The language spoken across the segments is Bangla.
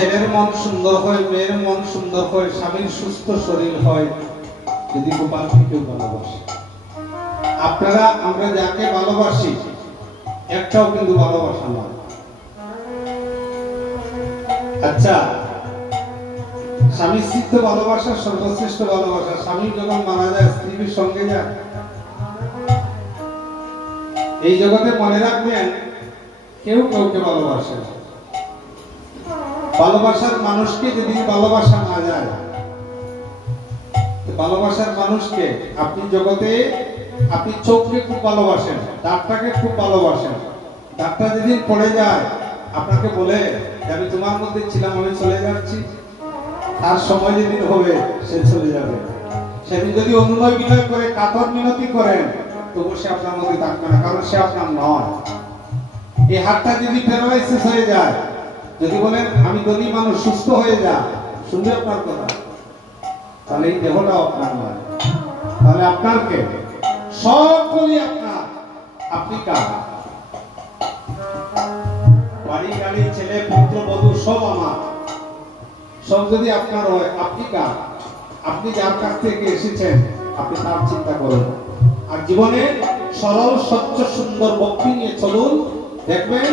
ছেলের মন সুন্দর হয়, মেয়ের মন সুন্দর হয়, স্বামীর সুস্থ শরীর হয় যদি গোপালকে কেউ ভালোবাসে। আপনারা আমরা যাকে ভালোবাসি একটাও কিন্তু ভালোবাসা নয়। আচ্ছা, স্বামী স্ত্রীর তো ভালোবাসা সর্বশ্রেষ্ঠ ভালোবাসা। স্বামী যখন মারা যায় স্ত্রীর সঙ্গে যায়। এই জগতে মনে রাখবেন কেউ কাউকে ভালোবাসে না। ভালোবাসার মানুষকে যেদিন ভালোবাসা না যায়, ভালোবাসার মানুষকে আপনি জগতে আপনি চোখকে খুব ভালোবাসেন, দাঁতটাকে খুব ভালোবাসেন। দাঁতটা যেদিন পড়ে যায় আপনাকে বলে যে আমি তোমার মধ্যে ছিলাম, আমি চলে যাচ্ছি, তার সময় যেদিন হবে সে চলে যাবে। সেদিন যদি অনুনয় বিনয় করে কাতর মিনতি করেন তবু সে আপনার মধ্যে থাকবে না, কারণ সে আপনার নয়। এই হাতটা যদি প্যারালাইসিস হয়ে যায়, যদি বলেন আমি ধনী মানুষ, সুস্থ হয়ে যা, শুনবে আপনার কথা, তাহলে এই দেহটাও আপনার নয়। তাহলে আপনার কে? সকলই আপনার। আপনি কার? বাড়ি গাড়ি ছেলে পুত্র বধূ সব আমার। সব যদি আপনার হয় আপনি কার? আপনি যার কাছ থেকে এসেছেন আপনি তার চিন্তা করুন। আর জীবনে সরল স্বচ্ছ সুন্দর ভক্তি নিয়ে চলুন, দেখবেন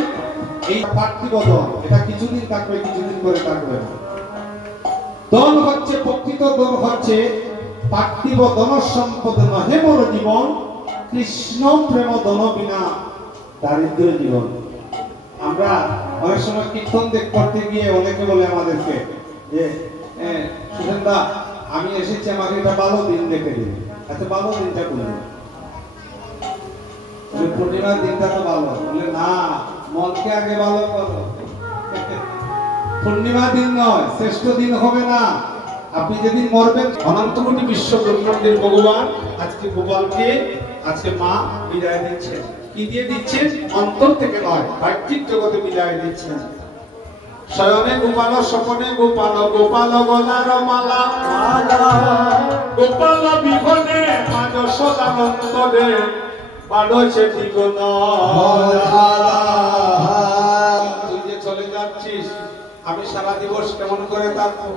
এই পার্থিব ধন এটা কিছুদিন থাকবে, কিছুদিন করে থাকবে না। ধন হচ্ছে প্রকৃত ধন হচ্ছে পার্থিব ধন সম্পদ নহে মোর জীবন, কৃষ্ণ প্রেম ধন বিনা দারিদ্র জীবন। আমরা অনেক সময় কীর্তন করতে গিয়ে অনেকে বলে আমাদেরকে যে সুসেন্দা আমি এসেছি, আমাকে একটা ভালো দিন দেখে দিন। আচ্ছা ভালো দিনটা বলুন। পূর্ণিমার দিনটা তো ভালো, বলে না মনকে আগে ভালো করো। পূর্ণিমা দিন নয়, শ্রেষ্ঠ দিন হবে না। আপনি যেদিন মরবেন, অনন্ত কোটি বিশ্ব ব্রহ্মাণ্ডের ভগবান আজকে গোপালকে, আজকে মা বিদায় দিচ্ছেন। কি দিয়ে দিচ্ছেন? অন্তর থেকে নয়, বাহ্যিক জগতে বিদায় দিচ্ছেন। শয়নে গোপাল, স্বপনে গোপাল, গোপাল গলার মালা, গোপাল বিহনে মাঝ সদানন্দরে বাড়ছে ঠিকন। তুই যে চলে যাচ্ছিস, আমি সারা দিবস কেমন করে থাকবো?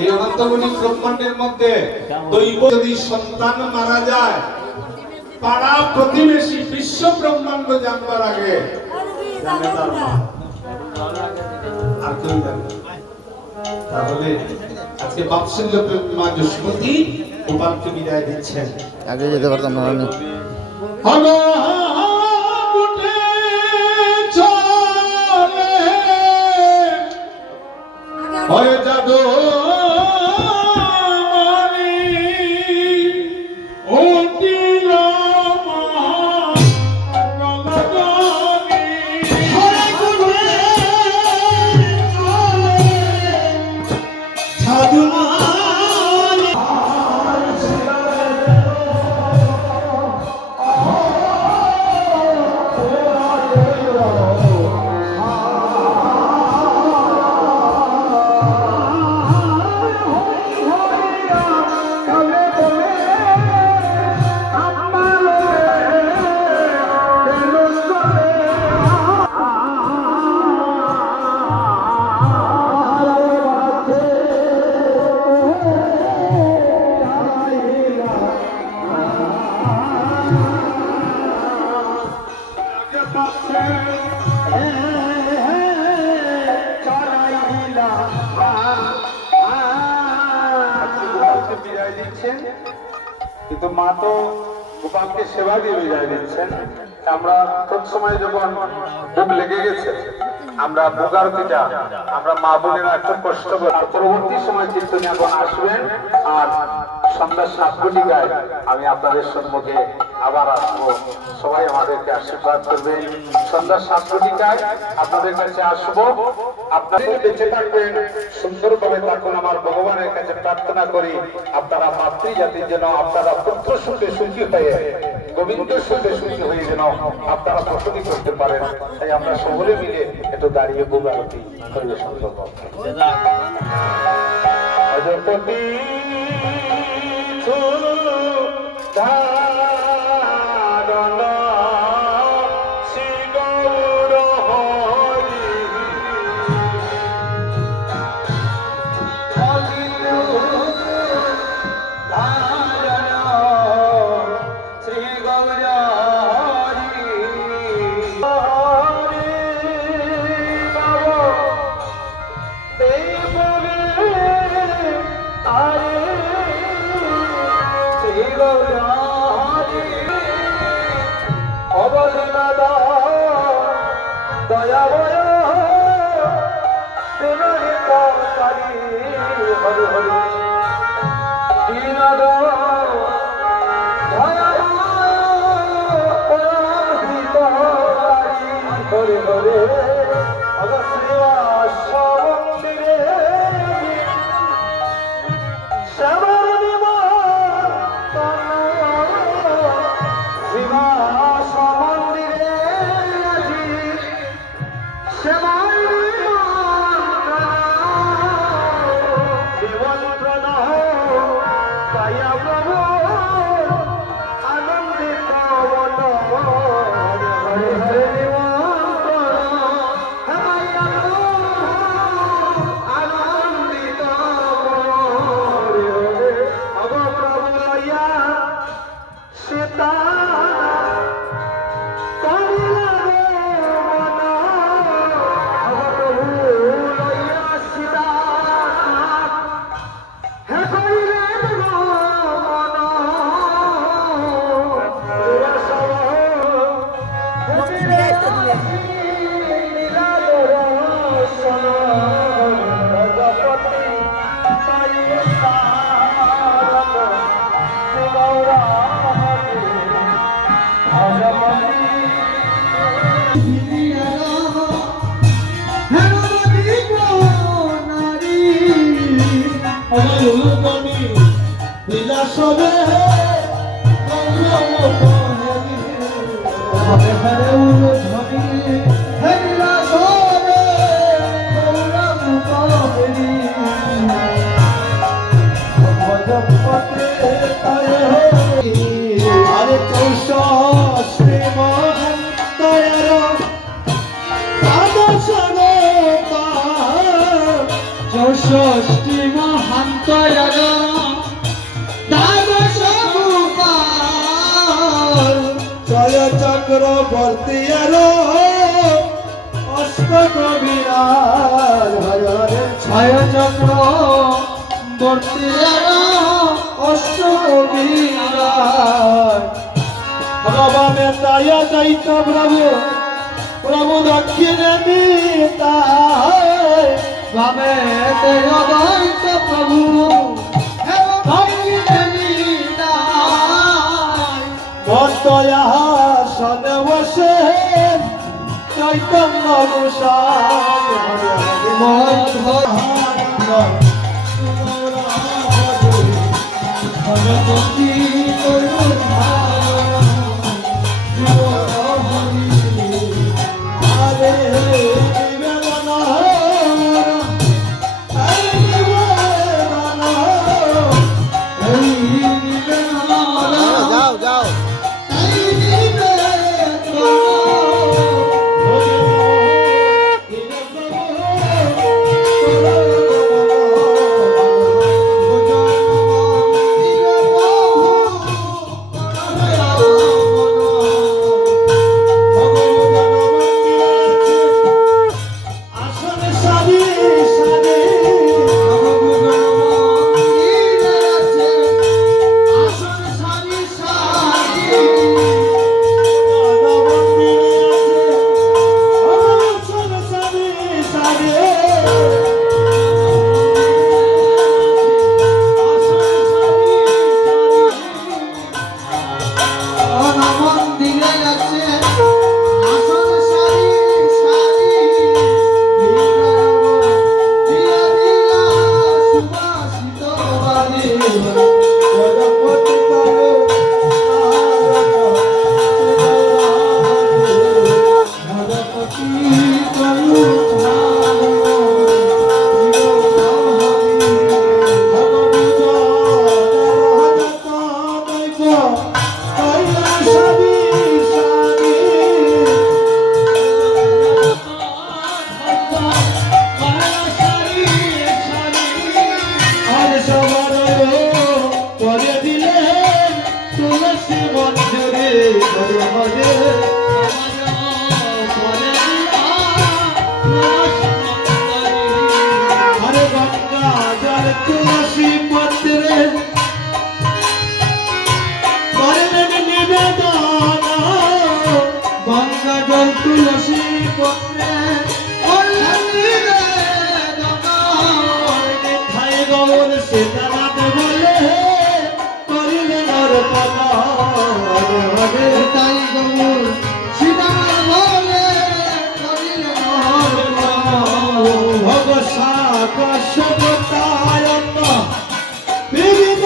এই অনন্তগুলি ব্রহ্মাণ্ডের মধ্যে দৈব যদি সন্তান মারা যায়, পাড়া প্রতিবেশী বিশ্ব ব্রহ্মাণ্ড জানবার আগে জানে তার মা, আর কেউ জানে। তাহলে আজকে বাৎসল্য মা যশোমতী গোপালকে বিদায় দিচ্ছেন। আগে যেতে পারতাম না আমি। হয়ে যাদো কিন্তু মা তো গোপালকে সেবা দিয়ে বিদায় দিচ্ছেন। আমরা তোর সময় যখন বুক লেগে গেছে, আমরা বুকারতিটা আমরা মা বোনেরা একটু কষ্ট করে, আর পরবর্তী সময় কীর্তনী এখন আসবেন। আর সন্ধ্যা 7 ঘটিকায় আমি আপনাদের সম্মুখে আবার আসবো। সবাই আমাদেরকে আশীর্বাদ করবেন। সন্ধ্যা 7 ঘটিকায় আপনাদের কাছে আসবো। আপনাদের বেঁচে থাকবেন, সুন্দরভাবে থাকুন। আমার ভগবানের কাছে প্রার্থনা করি আপনারা মাতৃজাতির জন্য, আপনারা পুত্র সুখে সুখী হয়ে, গোবিন্দের সুখে সুখী হয়ে যেন আপনারা প্রসূতি করতে পারেন। তাই আমরা সকলে মিলে একটু দাঁড়িয়ে বুক আরতি পরিবেশন করব। অজপতি বিলাস হবে হরে হরে উলঝনি হে বিলাস হবে গৌরব কাবেরী ভজপতে তায় আরে চৌষষ্ঠী মহান তয়ার দ্বাদশ গোপাল চৌষষ্ঠী মহান তয়ার দ্বাদশ গোপাল জয় চক্রবর্তী আর অষ্ট কবিরাজ হরে হরে ছয় চক্রবর্তী আর অষ্ট কবিরাজ ভগবানে দয়া দৈত প্রভু প্রভু দক্ষিণে দিতায় ভাবে দয়া দৈত প্রভু দক্ষিণে দিতায় মতয়া সনে বসে চৈতন্য গোসাই ভগবতী তুলসী পত্রে খাই গৌর সীতানাথ বলে করিলে নর পাবে তাই গৌর সীতানাথ বলে করিলে নর ভগ সাকস্যতায় বিবিধ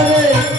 Hare